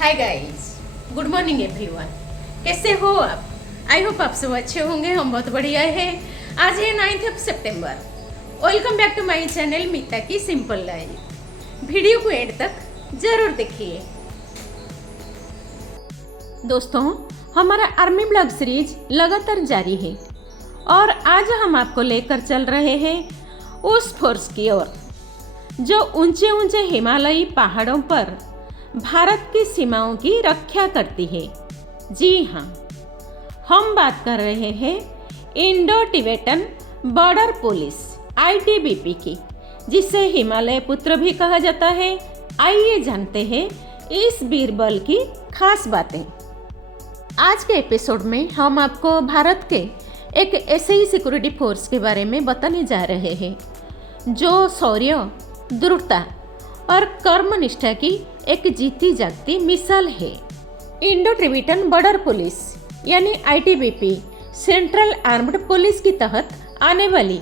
Hi guys, good morning everyone. कैसे हो आप? आई होप आप सब अच्छे होंगे। हम बहुत बढ़िया है। आज है 9 सितंबर। Welcome back to my channel Meeta की सिंपल लाइफ। वीडियो को एंड तक जरूर देखिए। दोस्तों, हमारा आर्मी ब्लॉग सीरीज लगातार जारी है और आज हम आपको लेकर चल रहे हैं उस फोर्स की ओर जो ऊंचे ऊंचे हिमालयी पहाड़ों पर भारत की सीमाओं की रक्षा करती है। जी हाँ, हम बात कर रहे हैं Indo Tibetan border police ITBP की, जिसे हिमालय पुत्र भी कहा जाता है। आइए जानते हैं इस बीरबल की खास बातें। आज के एपिसोड में हम आपको भारत के एक ऐसे ही सिक्योरिटी फोर्स के बारे में बताने जा रहे हैं जो शौर्य, दृढ़ता और कर्मनिष्ठा की एक जीती जागती मिसाल है। इंडो टिबेटन बॉर्डर पुलिस यानी ITBP सेंट्रल आर्म्ड पुलिस के तहत आने वाली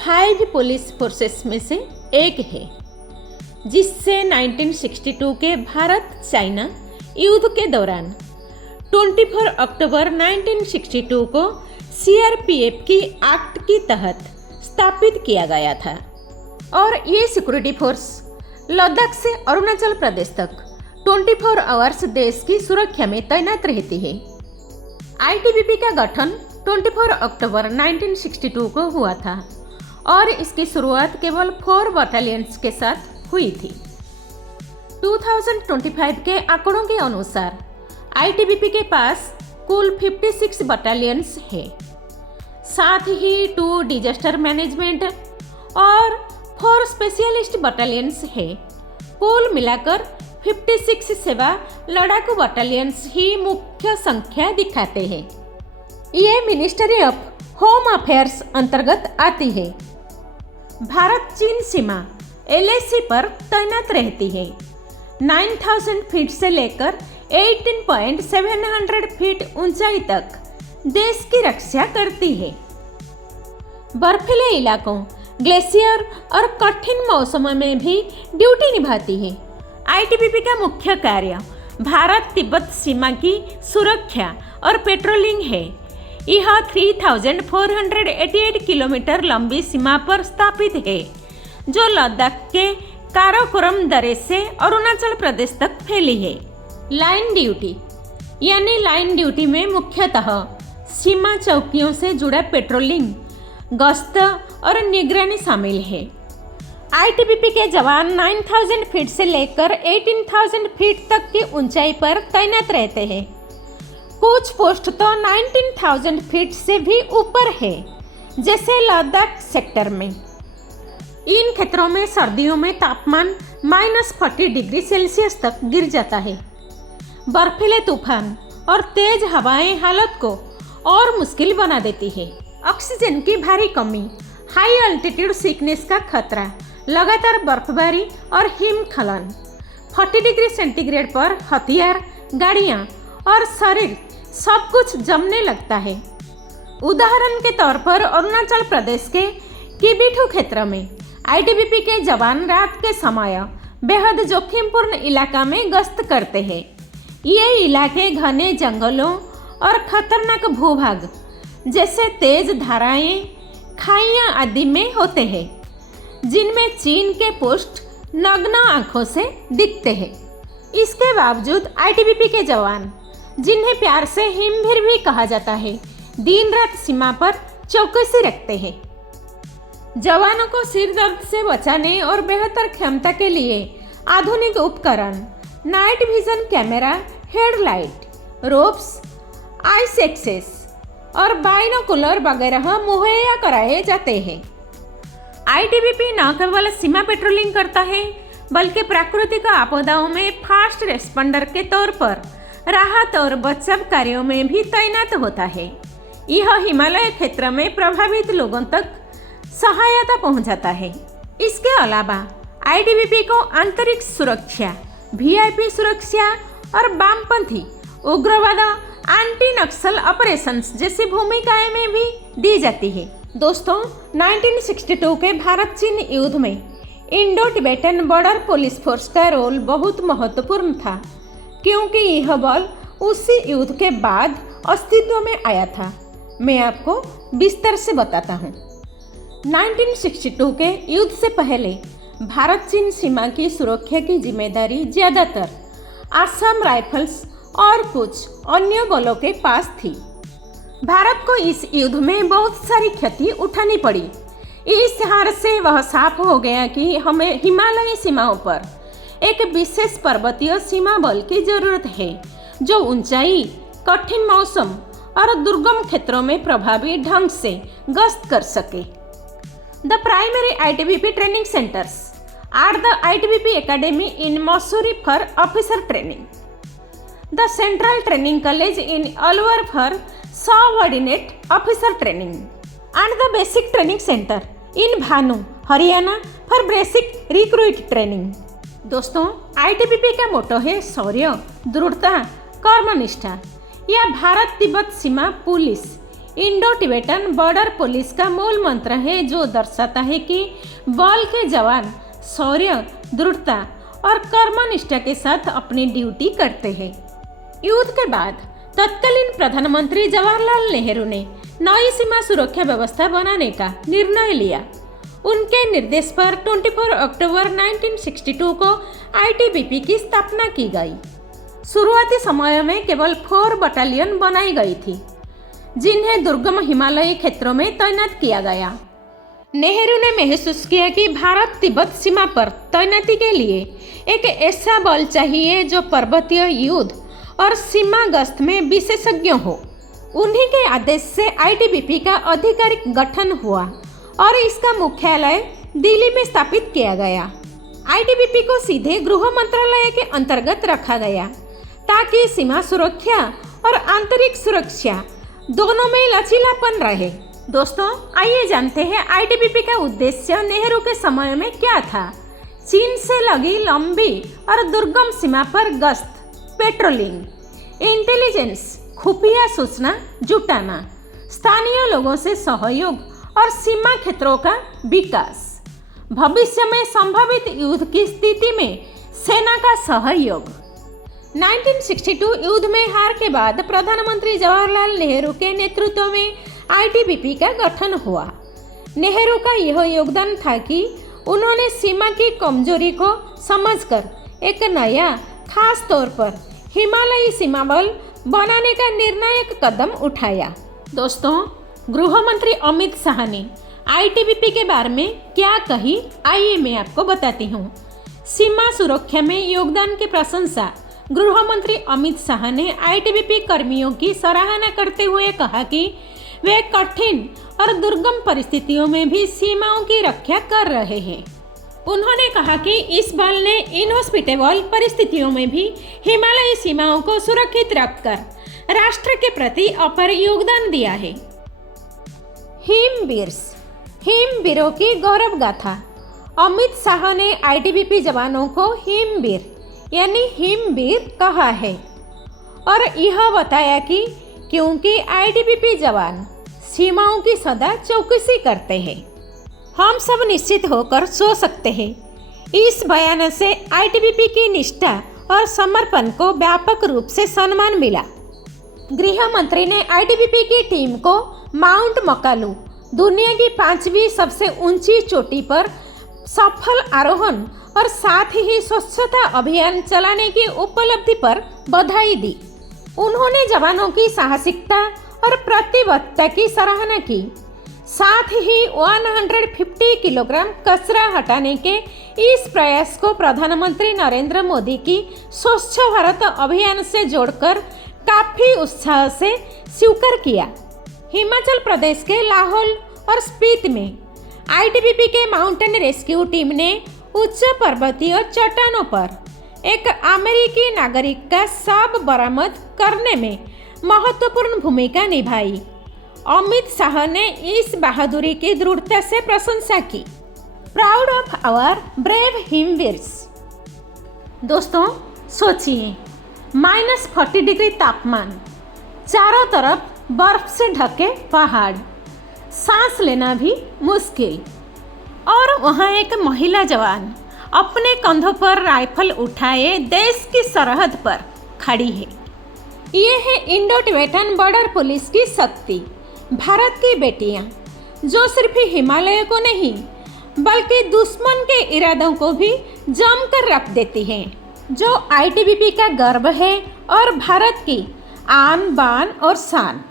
5 पुलिस फोर्सेस में से एक है, जिससे 1962 के भारत चाइना युद्ध के दौरान 24 अक्टूबर 1962 को CRPF की एक्ट के तहत स्थापित किया गया था और ये सिक्योरिटी फोर्स लद्दाख से अरुणाचल प्रदेश तक 24 आवर्स देश की सुरक्षा में तैनात रहती है। ITBP का गठन 24 अक्टूबर 1962 को हुआ था और इसकी शुरुआत केवल 4 बटालियंस के साथ हुई थी। 2025 के आंकड़ों के अनुसार ITBP के पास कुल 56 बटालियंस है। साथ ही 2 डिजास्टर मैनेजमेंट और 4 स्पेशलिस्ट बटालियंस है। कुल मिलाकर 56 सेवा लड़ाकू बटालियंस ही मुख्य संख्या दिखाते हैं। ये मिनिस्ट्री ऑफ होम अफेयर्स अंतर्गत आती है। भारत चीन सीमा LAC पर तैनात रहती है। 9000 फीट से लेकर 18,700 फीट ऊंचाई तक देश की रक्षा करती है। बर्फीले इलाकों, ग्लेशियर और कठिन मौसमों में भी ड्यूटी निभाती है। ITBP का मुख्य कार्य भारत तिब्बत सीमा की सुरक्षा और पेट्रोलिंग है। यह 3,488 किलोमीटर लंबी सीमा पर स्थापित है, जो लद्दाख के काराकोरम दर्रे से अरुणाचल प्रदेश तक फैली है। लाइन ड्यूटी यानी लाइन ड्यूटी में मुख्यतः सीमा चौकियों से जुड़ा पेट्रोलिंग, गश्त और निगरानी शामिल है। ITBP के जवान 9000 फीट से लेकर 18,000 फीट तक की ऊंचाई पर तैनात रहते हैं। कुछ पोस्ट तो 19,000 फीट से भी ऊपर है, जैसे लद्दाख सेक्टर में। इन क्षेत्रों में सर्दियों में तापमान -40 डिग्री सेल्सियस तक गिर जाता है। बर्फीले तूफान और तेज हवाएं हालत को और मुश्किल बना देती है। ऑक्सीजन की भारी कमी, हाई अल्टीट्यूड सिकनेस का खतरा, लगातार बर्फबारी और हिमस्खलन, 40 डिग्री सेंटीग्रेड पर हथियार, गाड़ियां और शरीर सब कुछ जमने लगता है। उदाहरण के तौर पर अरुणाचल प्रदेश के किबिथु क्षेत्र में ITBP के जवान रात के समय बेहद जोखिमपूर्ण इलाका में गश्त करते हैं। ये इलाके घने जंगलों और खतरनाक भूभाग जैसे तेज धाराएं, खाइयां आदि में होते हैं, जिनमें चीन के पोस्ट नग्न आंखों से दिखते हैं। इसके बावजूद ITBP के जवान, जिन्हें प्यार से हिमवीर भी कहा जाता है, दिन रात सीमा पर चौकसी रखते हैं। जवानों को सिर दर्द से बचाने और बेहतर क्षमता के लिए आधुनिक उपकरण, night vision camera, headlight, ropes, ice axes और बाइनोकुलर वगैरह मुहैया कराए जाते हैं। ITBP न केवल सीमा पेट्रोलिंग करता है, बल्कि प्राकृतिक आपदाओं में फास्ट रेस्पॉन्डर के तौर पर राहत और बचाव कार्यों में भी तैनात होता है। यह हिमालय क्षेत्र में प्रभावित लोगों तक सहायता पहुंचाता है। इसके अलावा ITBP को आंतरिक सुरक्षा, VIP सुरक्षा और वामपंथी उग्रवाद, एंटी नक्सल ऑपरेशंस जैसी भूमिकाएं में भी दी जाती है। दोस्तों, 1962 के भारत चीन युद्ध में Indo Tibetan border police force का रोल बहुत महत्वपूर्ण था। क्योंकि यह बल उसी युद्ध के बाद अस्तित्व में आया था। मैं आपको विस्तार से बताता हूँ। 1962 के युद्ध से पहले भारत चीन सीमा की सुरक्षा की जिम्मेदारी ज़्यादातर आसाम राइफल्स और कुछ अन्य बलों के पास थी। भारत को इस युद्ध में बहुत सारी क्षति उठानी पड़ी। इस हार से वह साफ हो गया कि हमें हिमालयी सीमाओं पर एक विशेष पर्वतीय सीमा बल की जरूरत है जो ऊंचाई, कठिन मौसम और दुर्गम क्षेत्रों में प्रभावी ढंग से गश्त कर सके। The primary ITBP training centres are the ITBP Academy in Mussoorie for officer training, the Central Training College in Alwar for subordinate officer training, and the Basic Training Center in Bhanu, Haryana for basic recruit training। दोस्तों, ITBP का मोटो है शौर्य, दृढ़ता, कर्मनिष्ठा। यह Bharat Tibet सीमा पुलिस, Indo Tibetan border police का मूल मंत्र है जो दर्शाता है कि बल के जवान शौर्य, दृढ़ता और कर्मनिष्ठा के साथ अपनी ड्यूटी करते हैं। युद्ध के बाद तत्कालीन प्रधानमंत्री जवाहरलाल नेहरू ने नई सीमा सुरक्षा व्यवस्था बनाने का निर्णय लिया। उनके निर्देश पर 24 अक्टूबर 1962 को ITBP की स्थापना की गई। शुरुआती समय में केवल 4 बटालियन बनाई गई थी जिन्हें दुर्गम हिमालयी क्षेत्रों में तैनात किया गया। नेहरू ने महसूस किया कि भारत तिब्बत सीमा पर तैनाती के लिए एक ऐसा बल चाहिए जो पर्वतीय युद्ध और सीमा गश्त में विशेषज्ञ हो। उन्हीं के आदेश से ITBP का आधिकारिक गठन हुआ और इसका मुख्यालय दिल्ली में स्थापित किया गया। ITBP को सीधे गृह मंत्रालय के अंतर्गत रखा गया ताकि सीमा सुरक्षा और आंतरिक सुरक्षा दोनों में लचीलापन रहे। दोस्तों, आइए जानते हैं ITBP का उद्देश्य नेहरू के समय में क्या था। चीन से लगी लंबी और दुर्गम सीमा पर गश्त, पेट्रोलिंग, इंटेलिजेंस, खुफिया सूचना जुटाना, स्थानीय लोगों से सहयोग और सीमा क्षेत्रों का विकास, भविष्य में संभावित युद्ध की स्थिति में सेना का सहयोग। 1962 युद्ध में हार के बाद प्रधानमंत्री जवाहरलाल नेहरू के नेतृत्व में ITBP का गठन हुआ। नेहरू का यह योगदान था कि उन्होंने सीमा की कमजोरी को समझकर एक नया, खास तौर पर हिमालयी सीमा बल बनाने का निर्णायक कदम उठाया। दोस्तों, गृह मंत्री अमित शाह ने ITBP के बारे में क्या कही, आइए मैं आपको बताती हूँ। सीमा सुरक्षा में योगदान की प्रशंसा गृह मंत्री अमित शाह ने ITBP कर्मियों की सराहना करते हुए कहा कि वे कठिन और दुर्गम परिस्थितियों में भी सीमाओं की रक्षा कर रहे हैं। उन्होंने कहा कि इस बल ने इनहॉस्पिटेबल परिस्थितियों में भी हिमालयी सीमाओं को सुरक्षित रखकर राष्ट्र के प्रति अपार योगदान दिया है। हिमवीरों की गौरव गाथा। अमित शाह ने ITBP जवानों को हिमवीर यानी हिमवीर कहा है और यह बताया कि क्योंकि ITBP जवान सीमाओं की सदा चौकसी करते हैं, हम सब निश्चित होकर सो सकते हैं। इस बयान से ITBP की निष्ठा और समर्पण को व्यापक रूप से सम्मान मिला। गृह मंत्री ने ITBP की टीम को माउंट मकालू, दुनिया की 5वीं सबसे ऊंची चोटी पर सफल आरोहण और साथ ही स्वच्छता अभियान चलाने की उपलब्धि पर बधाई दी। उन्होंने जवानों की साहसिकता और प्रतिबद्धता की सराहना की। साथ ही 150 किलोग्राम कचरा हटाने के इस प्रयास को प्रधानमंत्री नरेंद्र मोदी की स्वच्छ भारत अभियान से जोड़कर काफी उत्साह से स्वीकार किया। हिमाचल प्रदेश के लाहौल और स्पीति में ITBP के माउंटेन रेस्क्यू टीम ने उच्च पर्वतीय चट्टानों पर एक अमेरिकी नागरिक का शव बरामद करने में महत्वपूर्ण भूमिका निभाई। अमित शाह ने इस बहादुरी की दृढ़ता से प्रशंसा की। Proud of our brave Himveers. दोस्तों सोचिए, -40 डिग्री तापमान, चारों तरफ बर्फ से ढके पहाड़, सांस लेना भी मुश्किल, और वहाँ एक महिला जवान अपने कंधों पर राइफल उठाए देश की सरहद पर खड़ी है। ये है इंडो टिबेटन बॉर्डर पुलिस की शक्ति। भारत की बेटियां जो सिर्फ हिमालय को नहीं बल्कि दुश्मन के इरादों को भी जमकर रख देती हैं, जो आईटीबीपी का गर्व है और भारत की आन बान और शान।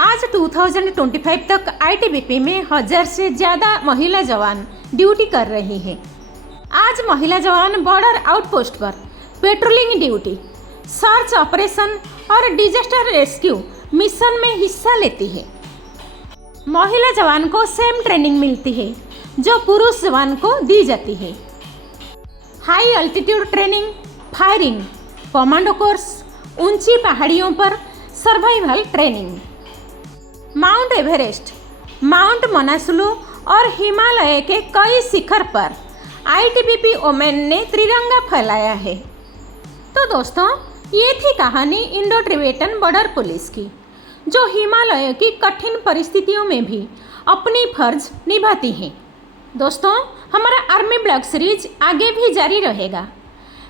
आज 2025 तक आईटीबीपी में 1000 से ज़्यादा महिला जवान ड्यूटी कर रही हैं। आज महिला जवान बॉर्डर आउटपोस्ट पर पेट्रोलिंग ड्यूटी, सर्च ऑपरेशन और डिजास्टर रेस्क्यू मिशन में हिस्सा लेती है। महिला जवान को सेम ट्रेनिंग मिलती है जो पुरुष जवान को दी जाती है। High altitude training, firing, commando course, ऊंची पहाड़ियों पर survival training. Mount Everest, mount Manaslu और हिमालय के कई शिखर पर आईटीबीपी वोमेन ने तिरंगा फहराया है। तो दोस्तों, ये थी कहानी इंडो टिबेटन बॉर्डर पुलिस की, जो हिमालय की कठिन परिस्थितियों में भी अपनी फर्ज निभाती हैं। दोस्तों, हमारा आर्मी ब्लॉग सीरीज आगे भी जारी रहेगा,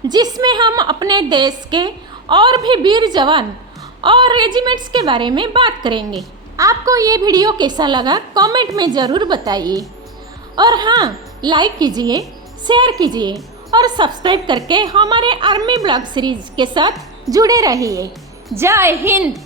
जिसमें हम अपने देश के और भी वीर जवान और रेजिमेंट्स के बारे में बात करेंगे। आपको ये वीडियो कैसा लगा कमेंट में ज़रूर बताइए, और हाँ, लाइक कीजिए, शेयर कीजिए और सब्सक्राइब करके हमारे आर्मी ब्लॉग सीरीज के साथ जुड़े रहिए। जय हिंद।